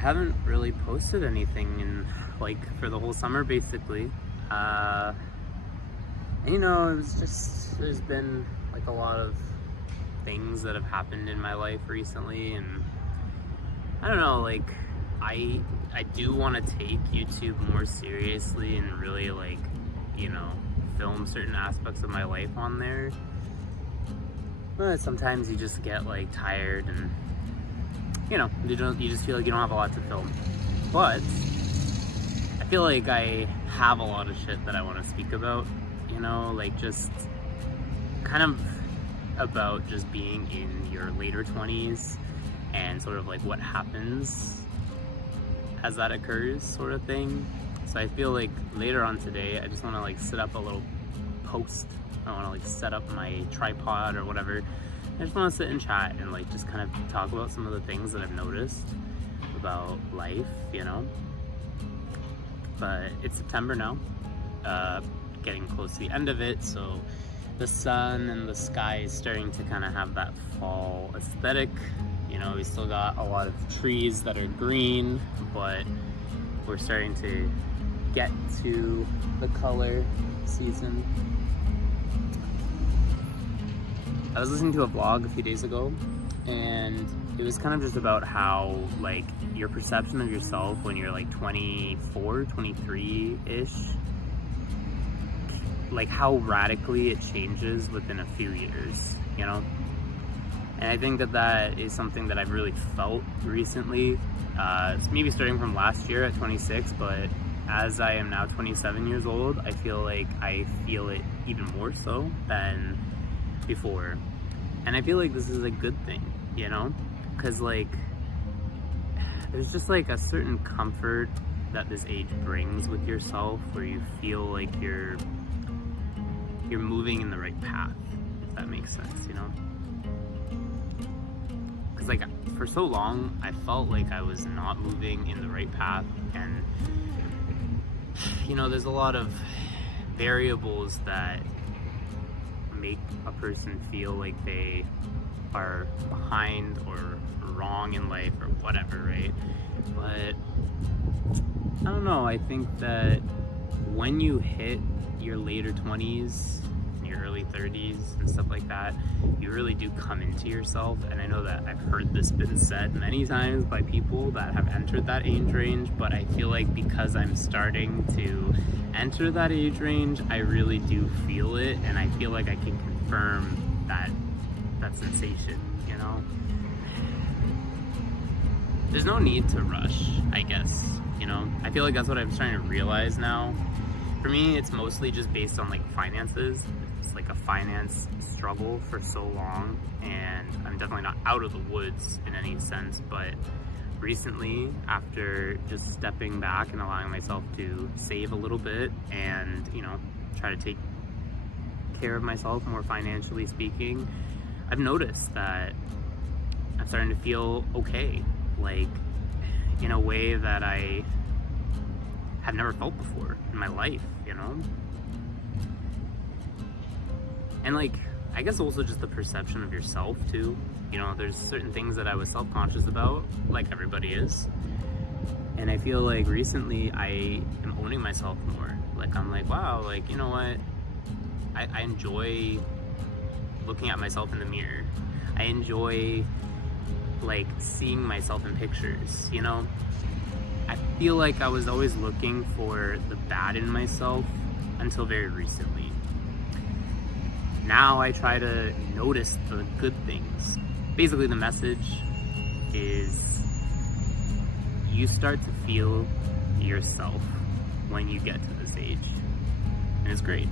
haven't really posted anything in for the whole summer basically. And, it was just there's been like a lot of things that have happened in my life recently, and I don't know, I do want to take YouTube more seriously and really film certain aspects of my life on there. But sometimes you just get tired and you just feel like you don't have a lot to film. But I feel like I have a lot of shit that I want to speak about, just kind of about just being in your later 20s and sort of what happens as that occurs, sort of thing. So I feel like later on today I just want to set up a little post. I want to set up my tripod or whatever. I just want to sit and chat and just kind of talk about some of the things that I've noticed about life, But it's September now, getting close to the end of it, so the sun and the sky is starting to kind of have that fall aesthetic. We still got a lot of trees that are green, but we're starting to get to the color season. I was listening to a vlog a few days ago, and it was kind of just about how your perception of yourself when you're 24, 23-ish, how radically it changes within a few years, And I think that is something that I've really felt recently, maybe starting from last year at 26, but as I am now 27 years old, I feel like I feel it even more so than before. And I feel like this is a good thing, because there's just a certain comfort that this age brings with yourself, where you feel like you're moving in the right path, if that makes sense, because for so long I felt like I was not moving in the right path, and there's a lot of variables that make a person feel like they are behind or wrong in life or whatever, right? But I don't know, I think that when you hit your later 20s, your early 30s and stuff like that, you really do come into yourself. And I know that I've heard this been said many times by people that have entered that age range, but I feel like because I'm starting to enter that age range, I really do feel it, and I feel like I can confirm that sensation, There's no need to rush, I guess, I feel like that's what I'm trying to realize now. For me, it's mostly just based on finances. It's a finance struggle for so long, and I'm definitely not out of the woods in any sense, but recently, after just stepping back and allowing myself to save a little bit and, try to take care of myself more financially speaking, I've noticed that I'm starting to feel okay, in a way that I have never felt before in my life, And I guess also just the perception of yourself too. There's certain things that I was self-conscious about, like everybody is. And I feel like recently I am owning myself more. I'm wow, you know what? I enjoy looking at myself in the mirror. I enjoy seeing myself in pictures, I feel like I was always looking for the bad in myself until very recently. Now I try to notice the good things. Basically, the message is you start to feel yourself when you get to this age, and it's great.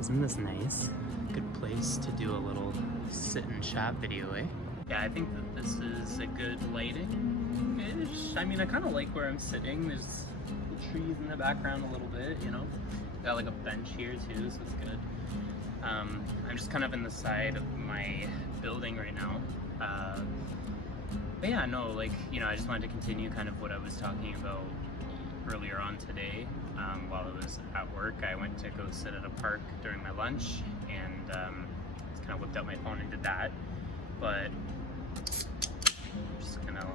Isn't this nice? Good place to do a little sit and chat video, eh? Yeah, I think that this is a good lighting-ish. I mean, I kind of like where I'm sitting. There's the trees in the background a little bit, Got a bench here too, so it's good. I'm just kind of in the side of my building right now. But yeah, no, I just wanted to continue kind of what I was talking about earlier on today, while I was at work. I went to go sit at a park during my lunch, and just kind of whipped out my phone and did that. But I'm just gonna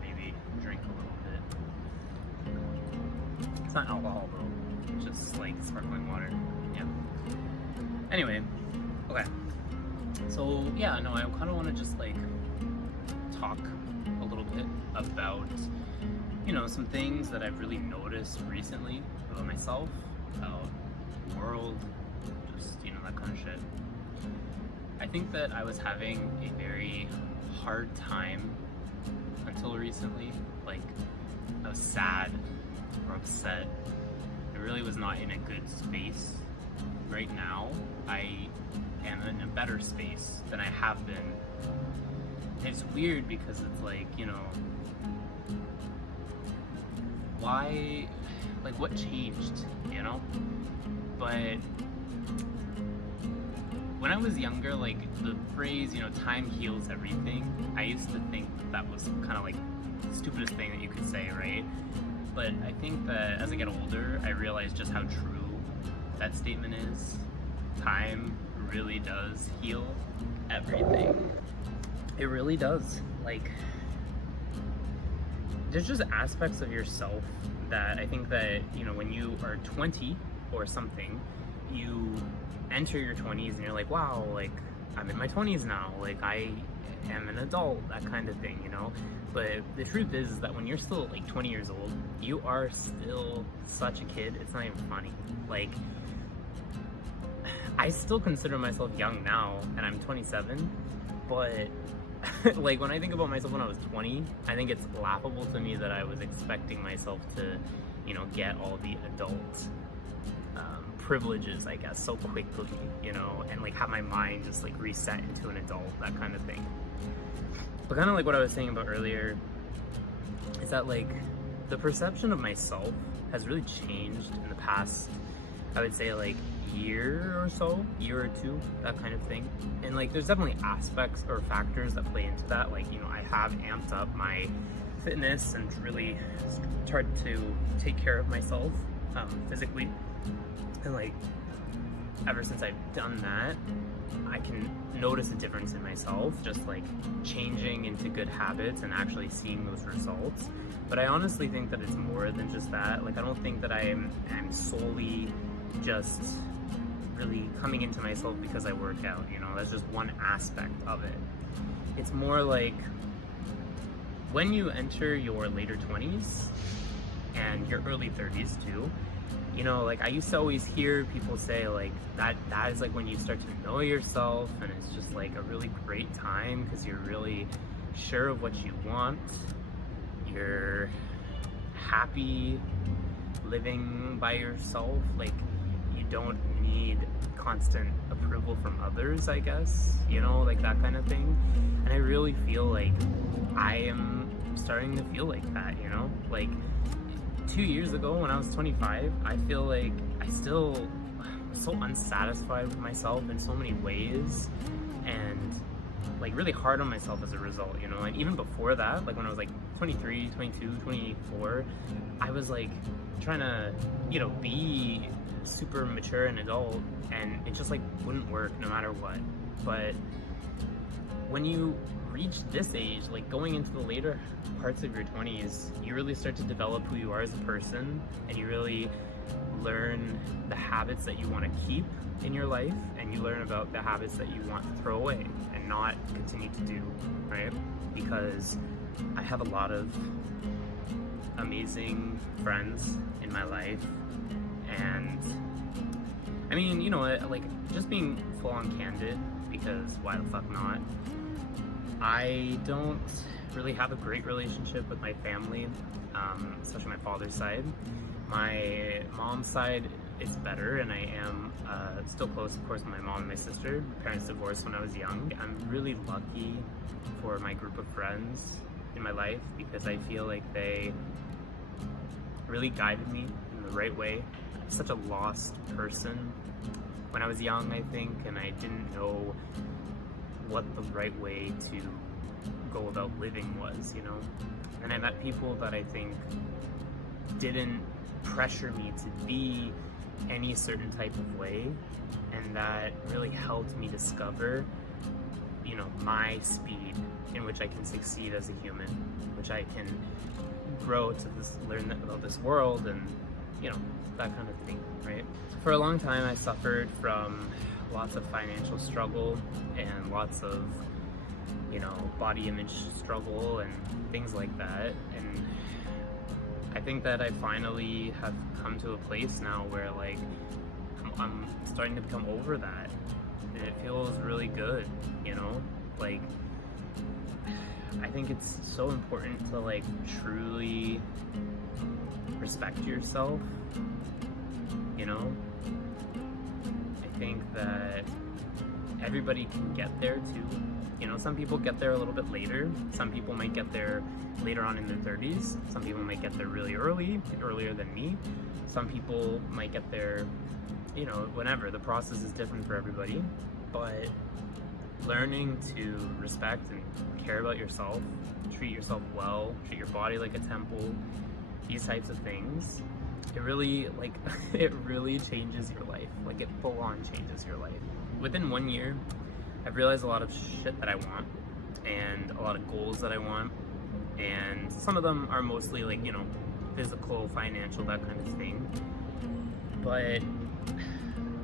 maybe drink a little bit. It's not alcohol though, it's just like sparkling water. Yeah. Anyway, okay. So yeah, no, I kind of want to just like talk a little bit about, you know, some things that I've really noticed recently about myself, about the world, just, you know, that kind of shit. I think that I was having a very hard time until recently. Like, I was sad or upset. I really was not in a good space. Right now, I am in a better space than I have been. It's weird because it's like, you know, why, like, what changed, you know? But when I was younger, like, the phrase, you know, time heals everything, I used to think that was kind of like the stupidest thing that you could say, right? But I think that as I get older, I realize just how true that statement is. Time really does heal everything. It really does. Like, there's just aspects of yourself that I think that, you know, when you are 20 or something, you enter your 20s and you're like, wow, like, I'm in my 20s now, like, I am an adult, that kind of thing, you know? But the truth is that when you're still like 20 years old, you are still such a kid, it's not even funny. Like, I still consider myself young now, and I'm 27, but like, when I think about myself when I was 20, I think it's laughable to me that I was expecting myself to, you know, get all the adult privileges, I guess, so quickly, you know, and like have my mind just like reset into an adult, that kind of thing. But kind of like what I was saying about earlier is that, like, the perception of myself has really changed in the past, I would say, like, year or so, year or two, that kind of thing. And like, there's definitely aspects or factors that play into that. Like, you know, I have amped up my fitness and really started to take care of myself physically. And like, ever since I've done that, I can notice a difference in myself, just like changing into good habits and actually seeing those results. But I honestly think that it's more than just that. Like, I don't think that I'm solely just really coming into myself because I work out, you know, that's just one aspect of it. It's more like when you enter your later 20s and your early 30s too, you know, like, I used to always hear people say like that is like when you start to know yourself, and it's just like a really great time because you're really sure of what you want, you're happy living by yourself, like, you don't need constant approval from others, I guess, you know, like that kind of thing. And I really feel like I am starting to feel like that, you know, like 2 years ago when I was 25, I feel like I still was so unsatisfied with myself in so many ways, and like really hard on myself as a result, you know. And even before that, like when I was like 23, 22, 24, I was like trying to, you know, be super mature and adult, and it just like wouldn't work no matter what. But when you reach this age, like going into the later parts of your 20s, you really start to develop who you are as a person, and you really learn the habits that you want to keep in your life, and you learn about the habits that you want to throw away and not continue to do, right? Because I have a lot of amazing friends in my life, and I mean, you know, like, just being full on candid, because why the fuck not? I don't really have a great relationship with my family, especially my father's side. My mom's side is better, and I am still close, of course, with my mom and my sister. My parents divorced when I was young. I'm really lucky for my group of friends in my life because I feel like they really guided me in the right way. I'm such a lost person when I was young, I think, and I didn't know what the right way to go about living was, you know. And I met people that I think didn't pressure me to be any certain type of way, and that really helped me discover, you know, my speed in which I can succeed as a human, which I can grow to learn about this world, and you know, that kind of thing, right? For a long time I suffered from lots of financial struggle and lots of, you know, body image struggle and things like that, and I think that I finally have come to a place now where like I'm starting to become over that, and it feels really good, you know? Like, I think it's so important to like truly respect yourself, you know? I think that everybody can get there too. You know, some people get there a little bit later. Some people might get there later on in their 30s. Some people might get there really early, earlier than me. Some people might get there, you know, whenever. The process is different for everybody. But learning to respect and care about yourself, treat yourself well, treat your body like a temple, these types of things, it really, like, it really changes your life. Like, it full on changes your life. Within 1 year, I've realized a lot of shit that I want, and a lot of goals that I want, and some of them are mostly like, you know, physical, financial, that kind of thing. But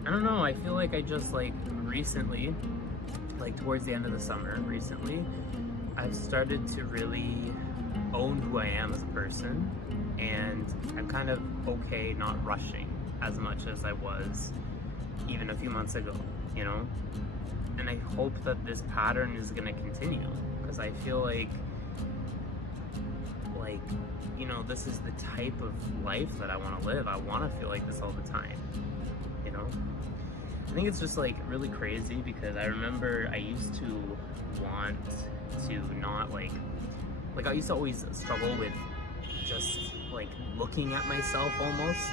I don't know, I feel like I just like recently, like towards the end of the summer recently, I've started to really own who I am as a person, and I'm kind of okay not rushing as much as I was even a few months ago, you know? And I hope that this pattern is gonna continue, because I feel like, you know, this is the type of life that I want to live. I want to feel like this all the time, you know? I think it's just like really crazy, because I remember I used to want to not like I used to always struggle with just like looking at myself almost.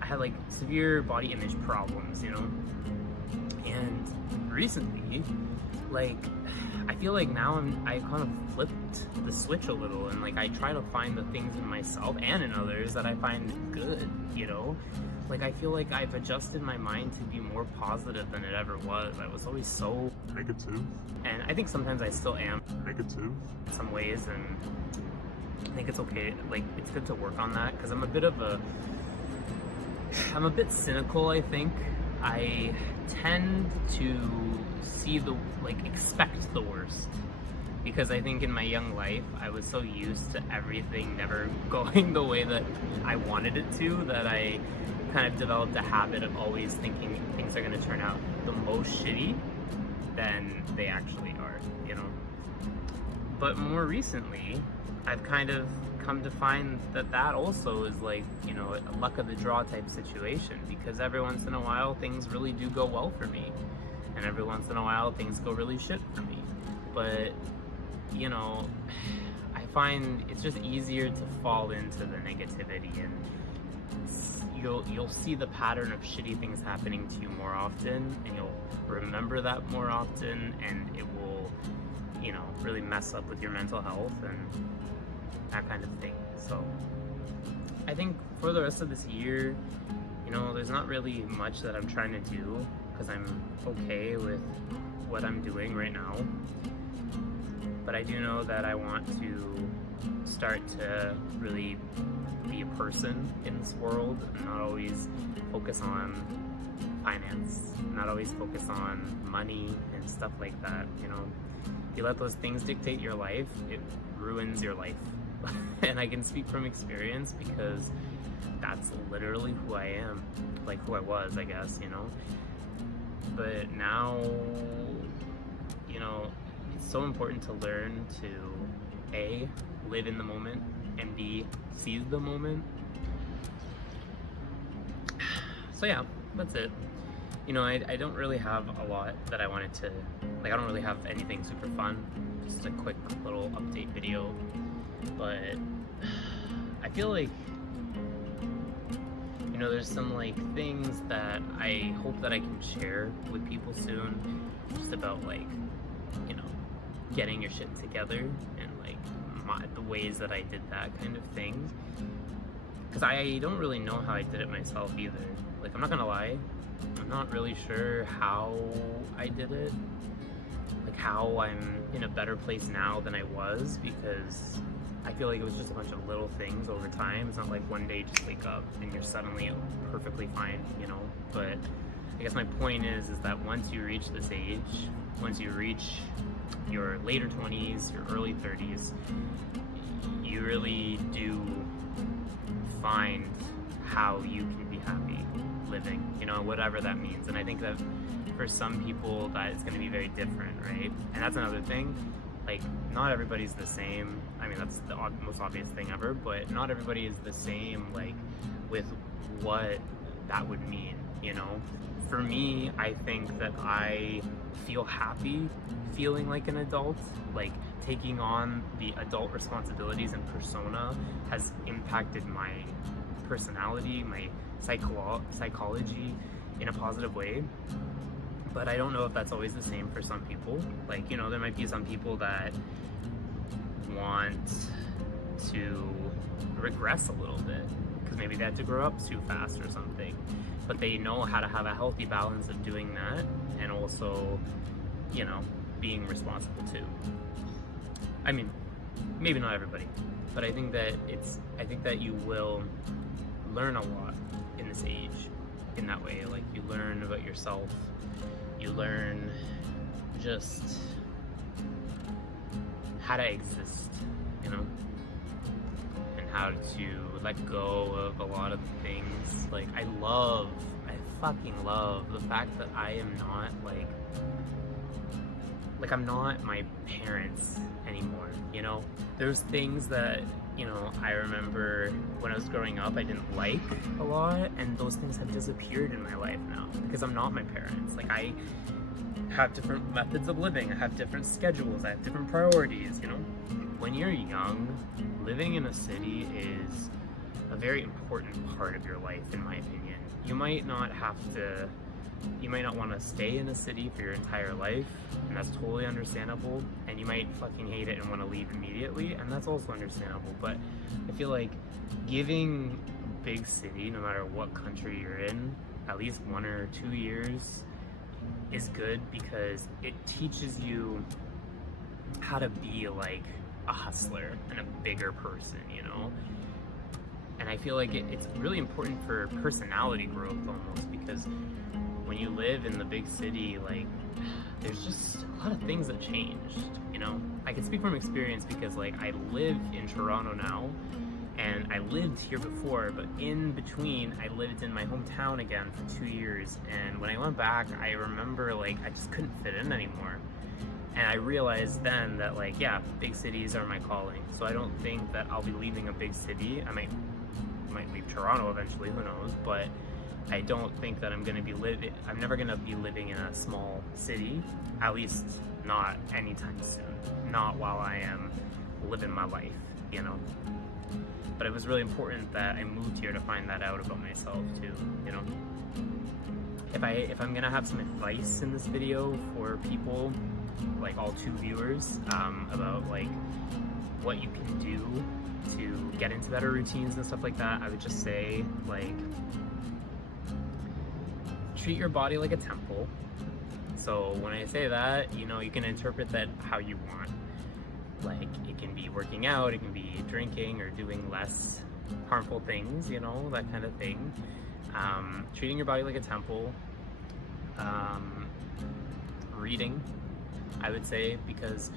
I had like severe body image problems, you know? And recently, like, I feel like now I kind of flipped the switch a little, and like I try to find the things in myself and in others that I find good, you know? Like, I feel like I've adjusted my mind to be more positive than it ever was. I was always so negative, and I think sometimes I still am negative in some ways, and I think it's okay, like, it's good to work on that, because I'm a bit cynical, I think. I tend to see expect the worst, because I think in my young life I was so used to everything never going the way that I wanted it to, that I kind of developed a habit of always thinking things are going to turn out the most shitty than they actually are, you know? But more recently, I've kind of come to find that also is like, you know, a luck of the draw type situation, because every once in a while things really do go well for me, and every once in a while things go really shit for me. But, you know, I find it's just easier to fall into the negativity, and you'll see the pattern of shitty things happening to you more often, and you'll remember that more often, and it will, you know, really mess up with your mental health and that kind of thing. So I think for the rest of this year, you know, there's not really much that I'm trying to do, because I'm okay with what I'm doing right now. But I do know that I want to start to really be a person in this world, and not always focus on finance, not always focus on money and stuff like that, you know? If you let those things dictate your life, it ruins your life. And I can speak from experience, because that's literally who I am, like who I was, I guess, you know? But now, you know, it's so important to learn to A, live in the moment, and B, seize the moment. So yeah, that's it. You know, I don't really have a lot that I wanted to, like, I don't really have anything super fun, just a quick little update video. But I feel like, you know, there's some like things that I hope that I can share with people soon, just about like, you know, getting your shit together, and like the ways that I did that kind of thing, because I don't really know how I did it myself either. Like, I'm not gonna lie, I'm not really sure how I did it, like how I'm in a better place now than I was, because I feel like it was just a bunch of little things over time. It's not like one day you just wake up and you're suddenly perfectly fine, you know? But I guess my point is that once you reach this age, once you reach your later 20s, your early 30s, you really do find how you can be happy living, you know, whatever that means. And I think that for some people that it's going to be very different, right? And that's another thing. Like, not everybody's the same. I mean, that's the most obvious thing ever, but not everybody is the same, like, with what that would mean, you know? For me, I think that I feel happy feeling like an adult, like taking on the adult responsibilities and persona has impacted my personality, my psychology in a positive way. But I don't know if that's always the same for some people. Like, you know, there might be some people that want to regress a little bit because maybe they had to grow up too fast or something. But they know how to have a healthy balance of doing that and also, you know, being responsible too. I mean, maybe not everybody, but I think that you will learn a lot in this age in that way. Like, you learn about yourself, you learn just how to exist, you know, and how to let go of a lot of things. Like, I fucking love the fact that I am not like I'm not my parents anymore, you know? There's things that, you know, I remember when I was growing up I didn't like a lot, and those things have disappeared in my life now because I'm not my parents. Like, I have different methods of living, I have different schedules, I have different priorities, you know? When you're young, living in a city is a very important part of your life, in my opinion. You might not want to stay in a city for your entire life, and that's totally understandable, and you might fucking hate it and want to leave immediately, and that's also understandable. But I feel like giving a big city, no matter what country you're in, at least 1 or 2 years is good, because it teaches you how to be like a hustler and a bigger person, you know? And I feel like it's really important for personality growth almost, because when you live in the big city, like, there's just a lot of things that changed, you know? I can speak from experience because, like, I live in Toronto now, and I lived here before, but in between, I lived in my hometown again for 2 years, and when I went back, I remember, like, I just couldn't fit in anymore. And I realized then that, like, yeah, big cities are my calling, so I don't think that I'll be leaving a big city. I might leave Toronto eventually, who knows, but I don't think that I'm never gonna be living in a small city, at least not anytime soon, not while I am living my life, you know? But it was really important that I moved here to find that out about myself too, you know? If I'm gonna have some advice in this video for people, like all 2 viewers, about like what you can do to get into better routines and stuff like that, I would just say, like, treat your body like a temple. So when I say that, you know, you can interpret that how you want. Like, it can be working out, it can be drinking or doing less harmful things, you know, that kind of thing. Treating your body like a temple. Reading, I would say, because,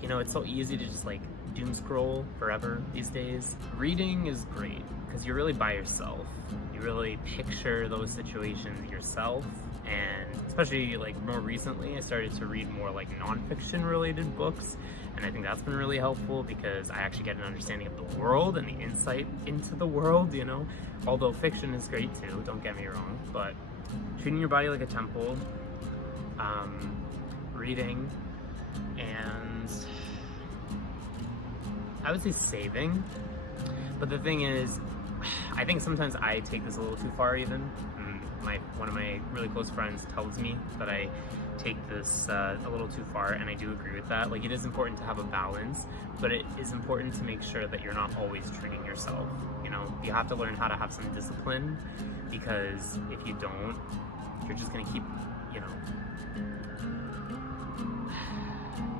you know, it's so easy to just like doom scroll forever these days. Reading is great because you're really by yourself. You really picture those situations yourself, and especially like more recently I started to read more like non-fiction related books, and I think that's been really helpful because I actually get an understanding of the world and the insight into the world, you know, although fiction is great too, don't get me wrong. But treating your body like a temple, reading, and I would say saving. But the thing is, I think sometimes I take this a little too far even. One of my really close friends tells me that I take this a little too far, and I do agree with that. Like, it is important to have a balance, but it is important to make sure that you're not always treating yourself. You know, you have to learn how to have some discipline, because if you don't, you're just gonna keep, you know,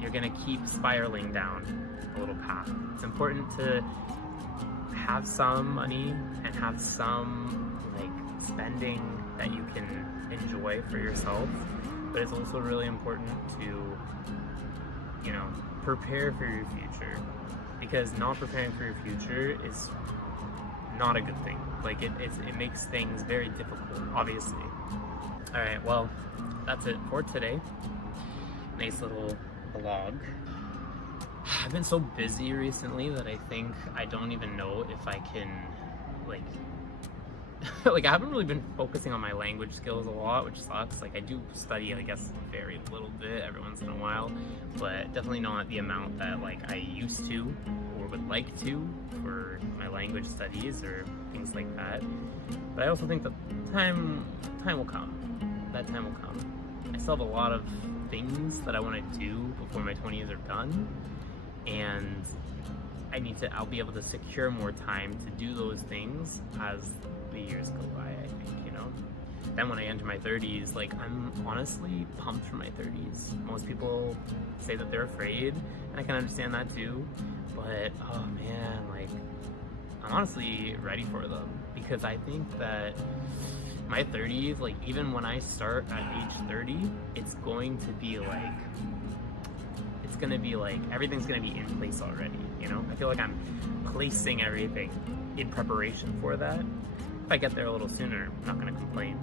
you're gonna keep spiraling down a little path. It's important to have some money and have some like spending that you can enjoy for yourself, but it's also really important to, you know, prepare for your future, because not preparing for your future is not a good thing. Like, it makes things very difficult, obviously. All right, well, that's it for today. Nice little vlog. I've been so busy recently that I think I don't even know if I can, like, like, I haven't really been focusing on my language skills a lot, which sucks. Like, I do study, I guess, a very little bit every once in a while, but definitely not the amount that, like, I used to or would like to for my language studies or things like that. But I also think that time will come. That time will come. I still have a lot of things that I want to do before my 20s are done, and I'll be able to secure more time to do those things as the years go by, I think, you know? Then when I enter my 30s, like, I'm honestly pumped for my 30s. Most people say that they're afraid, and I can understand that too, but oh man, like, I'm honestly ready for them, because I think that my 30s, like, even when I start at age 30, it's going to be like, everything's gonna be in place already, you know? I feel like I'm placing everything in preparation for that. If I get there a little sooner, I'm not gonna complain,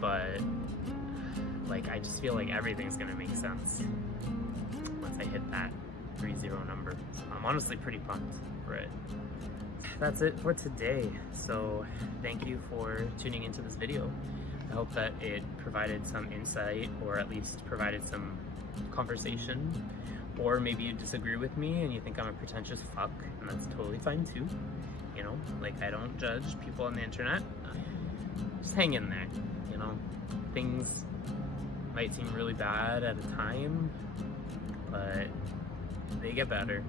but like, I just feel like everything's gonna make sense once I hit that 30 number. So I'm honestly pretty pumped for it. That's it for today. So thank you for tuning into this video. I hope that it provided some insight, or at least provided some conversation. Or maybe you disagree with me and you think I'm a pretentious fuck, and that's totally fine too. You know, like, I don't judge people on the internet. Just hang in there, you know? Things might seem really bad at a time, but they get better.